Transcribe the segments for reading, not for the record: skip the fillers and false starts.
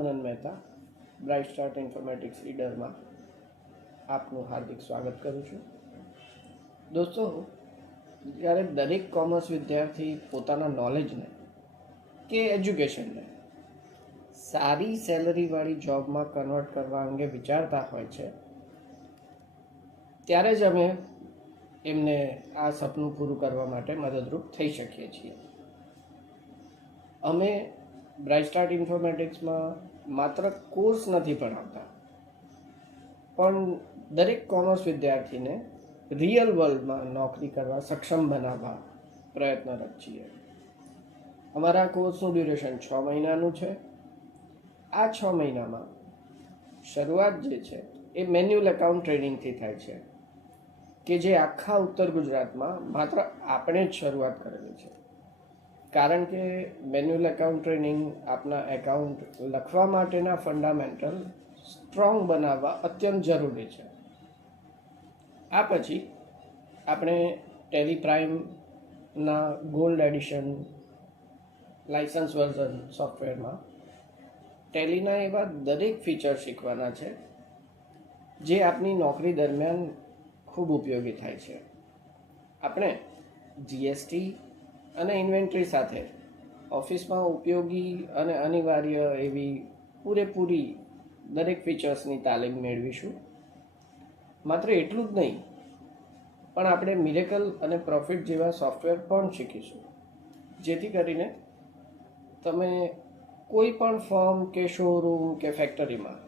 મનન Mehta bright start informatics રીડરમાં આપનું હાર્દિક સ્વાગત કરું છું. દોસ્તો, જ્યારે દરેક કોમર્સ વિદ્યાર્થી પોતાના નોલેજને કે એજ્યુકેશનને સારી સેલરીવાળી જોબમાં કન્વર્ટ કરવા અંગે વિચારતા હોય છે, ત્યારે જ અમે એમને આ સપનું પૂરું કરવા માટે મદદરૂપ થઈ શકીએ છીએ. અમે બ્રાઇટ સ્ટાર્ટ ઇન્ફોર્મેટિક્સમાં માત્ર કોર્સ નથી ભણાવતા, પણ દરેક કોમર્સ વિદ્યાર્થીને રિયલ વર્લ્ડમાં નોકરી કરવા સક્ષમ બનાવવા પ્રયત્નરત છીએ. અમારા કોર્સનું ડ્યુરેશન 6 મહિનાનું છે. આ 6 મહિનામાં શરૂઆત જે છે એ મેન્યુઅલ એકાઉન્ટ ટ્રેનિંગથી થાય છે, કે જે આખા ઉત્તર ગુજરાતમાં માત્ર આપણે જ શરૂઆત કરેલી છે. કારણ કે મેન્યુઅલ એકાઉન્ટ ટ્રેનિંગ આપના એકાઉન્ટ લખવા માટેના ફંડામેન્ટલ સ્ટ્રોંગ બનાવવા અત્યંત જરૂરી છે. આ પછી આપણે ટેલી પ્રાઇમના ગોલ્ડ એડિશન લાઇસન્સ વર્ઝન સોફ્ટવેરમાં ટેલીના એવા દરેક ફીચર શીખવાના છે જે આપની નોકરી દરમિયાન ખૂબ ઉપયોગી થાય છે. આપણે જીએસટી અને ઇન્વેન્ટરી સાથે ઓફિસમાં ઉપયોગી અને અનિવાર્ય એવી પૂરેપૂરી દરેક ફીચર્સની તાલીમ મેળવીશું. માત્ર એટલું જ નહીં, પણ આપણે મિરેકલ અને પ્રોફિટ જેવા સોફ્ટવેર પણ શીખીશું, જેથી કરીને તમે કોઈ પણ ફર્મ કે શોરૂમ કે ફેક્ટરીમાં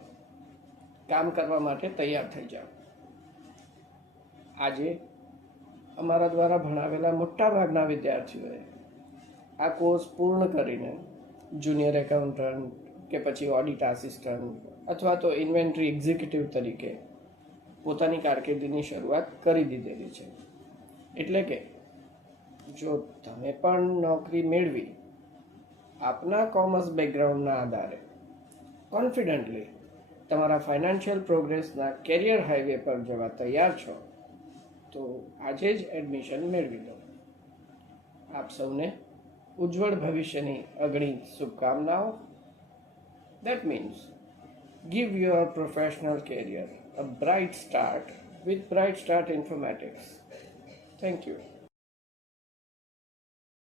કામ કરવા માટે તૈયાર થઈ જાઓ. આજે અમારા દ્વારા ભણાવેલા મોટાભાગના વિદ્યાર્થીઓએ આ કોર્સ પૂર્ણ કરીને જુનિયર એકાઉન્ટન્ટ કે પછી ઓડિટ આસિસ્ટન્ટ અથવા તો ઇન્વેન્ટરી એક્ઝિક્યુટિવ તરીકે પોતાની કારકિર્દીની શરૂઆત કરી દીધેલી છે. એટલે કે જો તમે પણ નોકરી મેળવી આપના કોમર્સ બેકગ્રાઉન્ડના આધારે કોન્ફિડન્ટલી તમારા ફાઇનાન્શિયલ પ્રોગ્રેસના કેરિયર હાઈવે પર જવા તૈયાર છો, તો આજે જ એડમિશન મેળવી લો. આપ સૌને ઉજ્જવળ ભવિષ્યની અગણિત શુભકામનાઓ. That means give your professional career a bright start with Bright Start Informatics. Thank you.